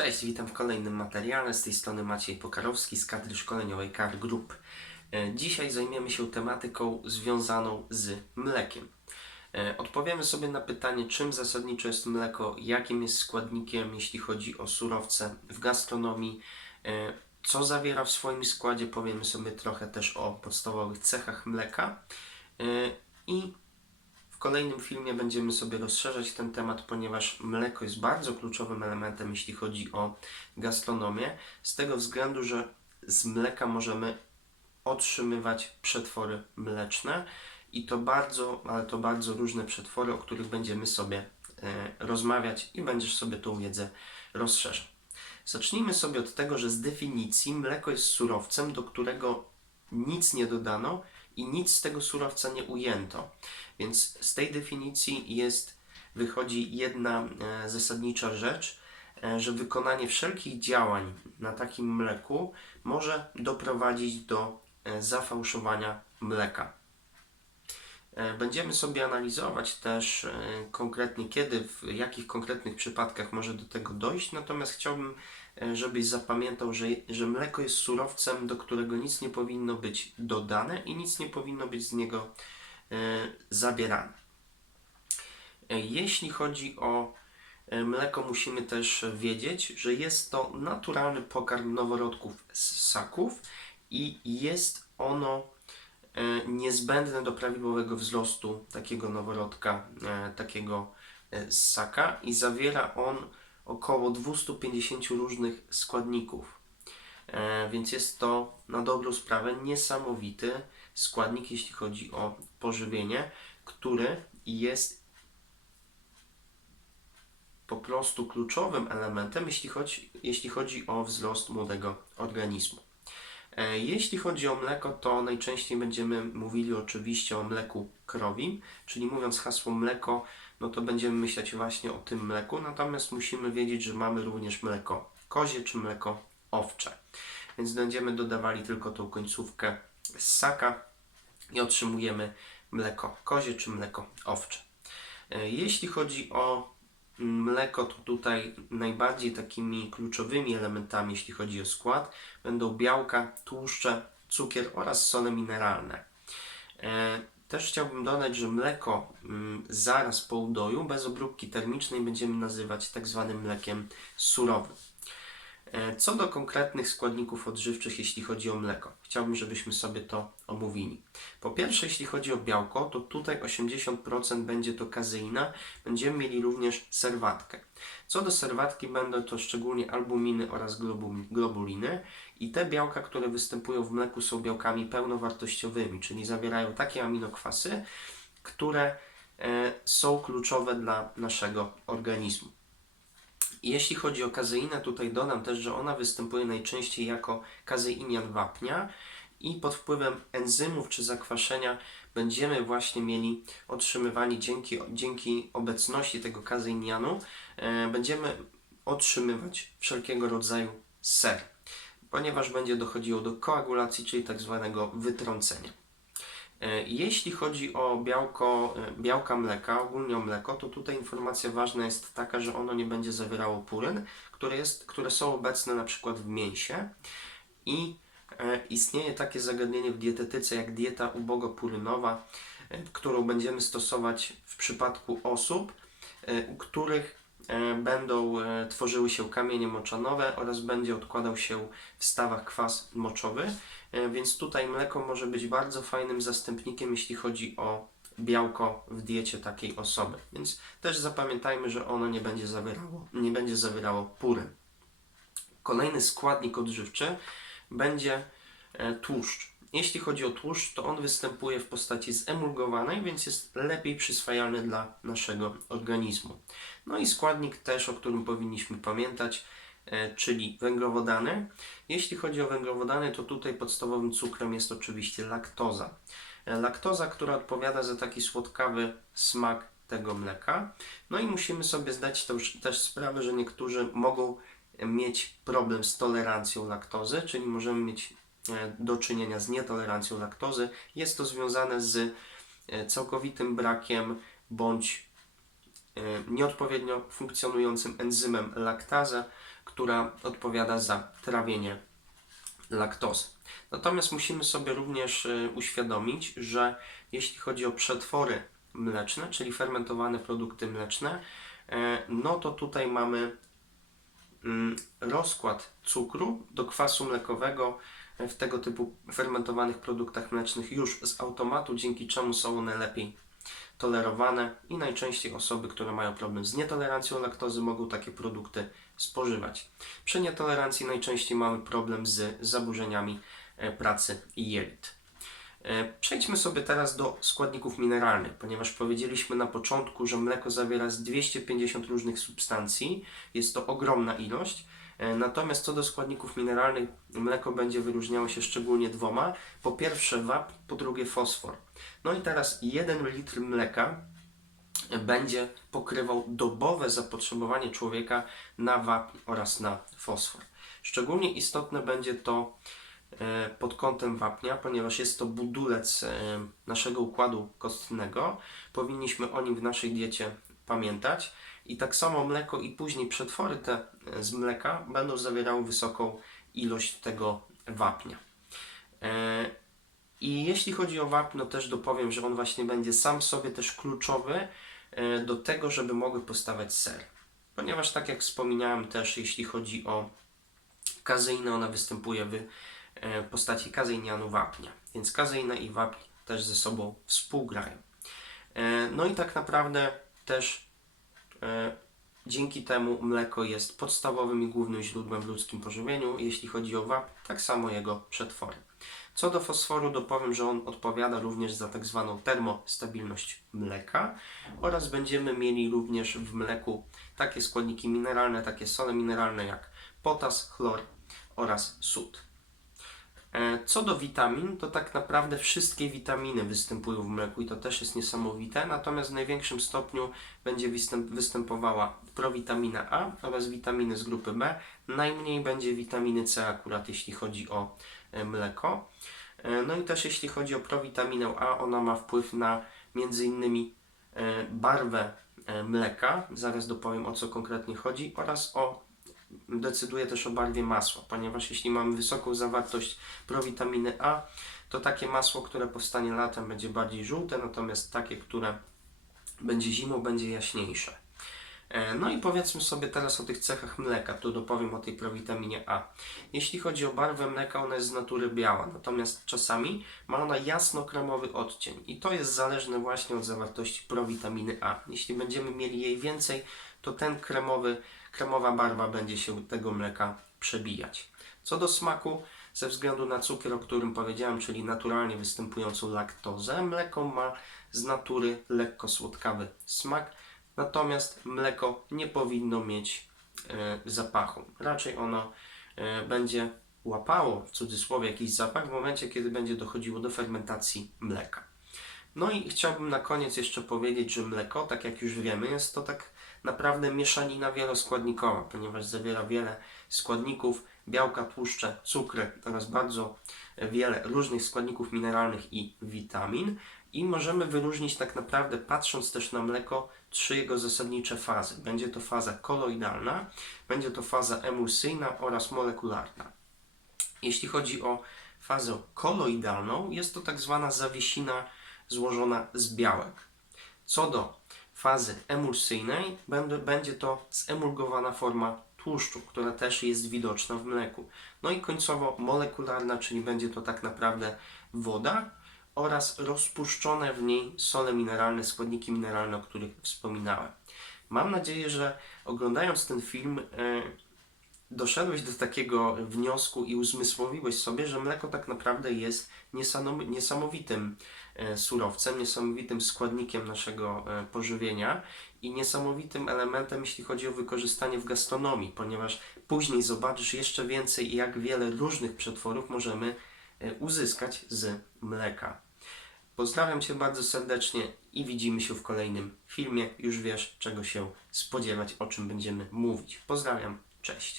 Cześć, witam w kolejnym materiale. Z tej strony Maciej Pokarowski z kadry szkoleniowej Car Group. E, Dzisiaj zajmiemy się tematyką związaną z mlekiem. E, Odpowiemy sobie na pytanie, czym zasadniczo jest mleko, jakim jest składnikiem, jeśli chodzi o surowce w gastronomii, e, co zawiera w swoim składzie. Powiemy sobie trochę też o podstawowych cechach mleka i kolejnym filmie będziemy sobie rozszerzać ten temat, ponieważ mleko jest bardzo kluczowym elementem, jeśli chodzi o gastronomię, z tego względu, że z mleka możemy otrzymywać przetwory mleczne i to bardzo, ale to bardzo różne przetwory, o których będziemy sobie e, rozmawiać i będziesz sobie tą wiedzę rozszerzał. Zacznijmy sobie od tego, że z definicji mleko jest surowcem, do którego nic nie dodano i nic z tego surowca nie ujęto. Więc z tej definicji jest, wychodzi jedna e, zasadnicza rzecz, e, że wykonanie wszelkich działań na takim mleku może doprowadzić do e, zafałszowania mleka. E, Będziemy sobie analizować też e, konkretnie, kiedy, w jakich konkretnych przypadkach może do tego dojść, natomiast chciałbym, e, żebyś zapamiętał, że, że mleko jest surowcem, do którego nic nie powinno być dodane i nic nie powinno być z niego zabierane. Jeśli chodzi o mleko, musimy też wiedzieć, że jest to naturalny pokarm noworodków ssaków i jest ono niezbędne do prawidłowego wzrostu takiego noworodka, e, takiego e, ssaka i zawiera on około 250 różnych składników. E, Więc jest to na dobrą sprawę niesamowity składnik, jeśli chodzi o pożywienie, który jest po prostu kluczowym elementem, jeśli chodzi, jeśli chodzi o wzrost młodego organizmu. E, Jeśli chodzi o mleko, to najczęściej będziemy mówili oczywiście o mleku krowim, czyli mówiąc hasło mleko, no to będziemy myśleć właśnie o tym mleku, natomiast musimy wiedzieć, że mamy również mleko kozie czy mleko owcze. Więc będziemy dodawali tylko tą końcówkę z saka i otrzymujemy mleko kozie czy mleko owcze. E, Jeśli chodzi o mleko, to tutaj najbardziej takimi kluczowymi elementami, jeśli chodzi o skład, będą białka, tłuszcze, cukier oraz sole mineralne. E, Też chciałbym dodać, że mleko mm, zaraz po udoju, bez obróbki termicznej, będziemy nazywać tak zwanym mlekiem surowym. E, Co do konkretnych składników odżywczych, jeśli chodzi o mleko, chciałbym, żebyśmy sobie to omówili. Po pierwsze, jeśli chodzi o białko, to tutaj 80% będzie to kazeina, będziemy mieli również serwatkę. Co do serwatki, będą to szczególnie albuminy oraz globu- globuliny i te białka, które występują w mleku są białkami pełnowartościowymi, czyli zawierają takie aminokwasy, które e, są kluczowe dla naszego organizmu. Jeśli chodzi o kazeinę, tutaj dodam też, że ona występuje najczęściej jako kazeinian wapnia i pod wpływem enzymów czy zakwaszenia będziemy właśnie mieli otrzymywali dzięki, dzięki obecności tego kazeinianu, e, będziemy otrzymywać wszelkiego rodzaju ser, ponieważ będzie dochodziło do koagulacji, czyli tak zwanego wytrącenia. E, Jeśli chodzi o białko, e, białka mleka, ogólnie o mleko, to tutaj informacja ważna jest taka, że ono nie będzie zawierało puryn, które, jest, które są obecne na przykład w mięsie. I e, istnieje takie zagadnienie w dietetyce jak dieta ubogopurynowa, którą będziemy stosować w przypadku osób, u których będą e, tworzyły się kamienie moczanowe oraz będzie odkładał się w stawach kwas moczowy. E, Więc tutaj mleko może być bardzo fajnym zastępnikiem, jeśli chodzi o białko w diecie takiej osoby. Więc też zapamiętajmy, że ono nie będzie zawierało, nie będzie zawierało puryn. Kolejny składnik odżywczy będzie e, tłuszcz. Jeśli chodzi o tłuszcz, to on występuje w postaci zemulgowanej, więc jest lepiej przyswajalny dla naszego organizmu. No i składnik też, o którym powinniśmy pamiętać, e, czyli węglowodany. Jeśli chodzi o węglowodany, to tutaj podstawowym cukrem jest oczywiście laktoza. E, Laktoza, która odpowiada za taki słodkawy smak tego mleka. No i musimy sobie zdać też, sprawę, że niektórzy mogą mieć problem z tolerancją laktozy, czyli możemy mieć do czynienia z nietolerancją laktozy. Jest to związane z e, całkowitym brakiem bądź e, nieodpowiednio funkcjonującym enzymem laktaza, która odpowiada za trawienie laktozy. Natomiast musimy sobie również e, uświadomić, że jeśli chodzi o przetwory mleczne, czyli fermentowane produkty mleczne, e, no to tutaj mamy mm, rozkład cukru do kwasu mlekowego w tego typu fermentowanych produktach mlecznych już z automatu, dzięki czemu są one lepiej tolerowane i najczęściej osoby, które mają problem z nietolerancją laktozy mogą takie produkty spożywać. Przy nietolerancji najczęściej mamy problem z zaburzeniami e, pracy jelit. E, Przejdźmy sobie teraz do składników mineralnych, ponieważ powiedzieliśmy na początku, że mleko zawiera z 250 różnych substancji. Jest to ogromna ilość. E, Natomiast co do składników mineralnych, mleko będzie wyróżniało się szczególnie dwoma. Po pierwsze wapń, po drugie fosfor. No i teraz 1 litr mleka będzie pokrywał dobowe zapotrzebowanie człowieka na wapń oraz na fosfor. Szczególnie istotne będzie to e, pod kątem wapnia, ponieważ jest to budulec e, naszego układu kostnego. Powinniśmy o nim w naszej diecie pamiętać. I tak samo mleko i później przetwory te e, z mleka będą zawierały wysoką ilość tego wapnia. E, I jeśli chodzi o wapń, no też dopowiem, że on właśnie będzie sam sobie też kluczowy e, do tego, żeby mogły powstawać sery. Ponieważ tak jak wspomniałem też, jeśli chodzi o kazeinę, ona występuje w postaci kazeinianu wapnia. Więc kazeina i wapń też ze sobą współgrają. No i tak naprawdę też e, dzięki temu mleko jest podstawowym i głównym źródłem w ludzkim pożywieniu. Jeśli chodzi o wapń, tak samo jego przetwory. Co do fosforu, dopowiem, że on odpowiada również za tak zwaną termostabilność mleka oraz będziemy mieli również w mleku takie składniki mineralne, takie sole mineralne jak potas, chlor oraz sód. E, Co do witamin, to tak naprawdę wszystkie witaminy występują w mleku i to też jest niesamowite, natomiast w największym stopniu będzie występ, występowała prowitamina A oraz witaminy z grupy B. Najmniej będzie witaminy C akurat jeśli chodzi o e, mleko. E, No i też jeśli chodzi o prowitaminę A, ona ma wpływ na między innymi barwę mleka, zaraz dopowiem o co konkretnie chodzi, oraz o decyduje też o barwie masła, ponieważ jeśli mamy wysoką zawartość prowitaminy A, to takie masło, które powstanie latem będzie bardziej żółte, natomiast takie, które będzie zimą, będzie jaśniejsze. E, No i powiedzmy sobie teraz o tych cechach mleka, tu dopowiem o tej prowitaminie A. Jeśli chodzi o barwę mleka, ona jest z natury biała, natomiast czasami ma ona jasno-kremowy odcień i to jest zależne właśnie od zawartości prowitaminy A. Jeśli będziemy mieli jej więcej, to ten kremowy, kremowa barwa będzie się tego mleka przebijać. Co do smaku, ze względu na cukier, o którym powiedziałem, czyli naturalnie występującą laktozę, mleko ma z natury lekko słodkawy smak, natomiast mleko nie powinno mieć e, zapachu. Raczej ono e, będzie łapało w cudzysłowie jakiś zapach w momencie, kiedy będzie dochodziło do fermentacji mleka. No i chciałbym na koniec jeszcze powiedzieć, że mleko, tak jak już wiemy, jest to tak naprawdę mieszanina wieloskładnikowa, ponieważ zawiera wiele składników, białka, tłuszcze, cukry oraz bardzo wiele różnych składników mineralnych i witamin. I możemy wyróżnić tak naprawdę, patrząc też na mleko, trzy jego zasadnicze fazy. Będzie to faza koloidalna, będzie to faza emulsyjna oraz molekularna. Jeśli chodzi o fazę koloidalną, jest to tak zwana zawiesina złożona z białek. Co do fazy emulsyjnej, będzie to zemulgowana forma tłuszczu, która też jest widoczna w mleku. No i końcowo molekularna, czyli będzie to tak naprawdę woda oraz rozpuszczone w niej sole mineralne, składniki mineralne, o których wspominałem. Mam nadzieję, że oglądając ten film, e, doszedłeś do takiego wniosku i uzmysłowiłeś sobie, że mleko tak naprawdę jest niesamowitym surowcem, niesamowitym składnikiem naszego e, pożywienia i niesamowitym elementem, jeśli chodzi o wykorzystanie w gastronomii, ponieważ później zobaczysz jeszcze więcej, jak wiele różnych przetworów możemy e, uzyskać z mleka. Pozdrawiam Cię bardzo serdecznie i widzimy się w kolejnym filmie. Już wiesz, czego się spodziewać, o czym będziemy mówić. Pozdrawiam, cześć.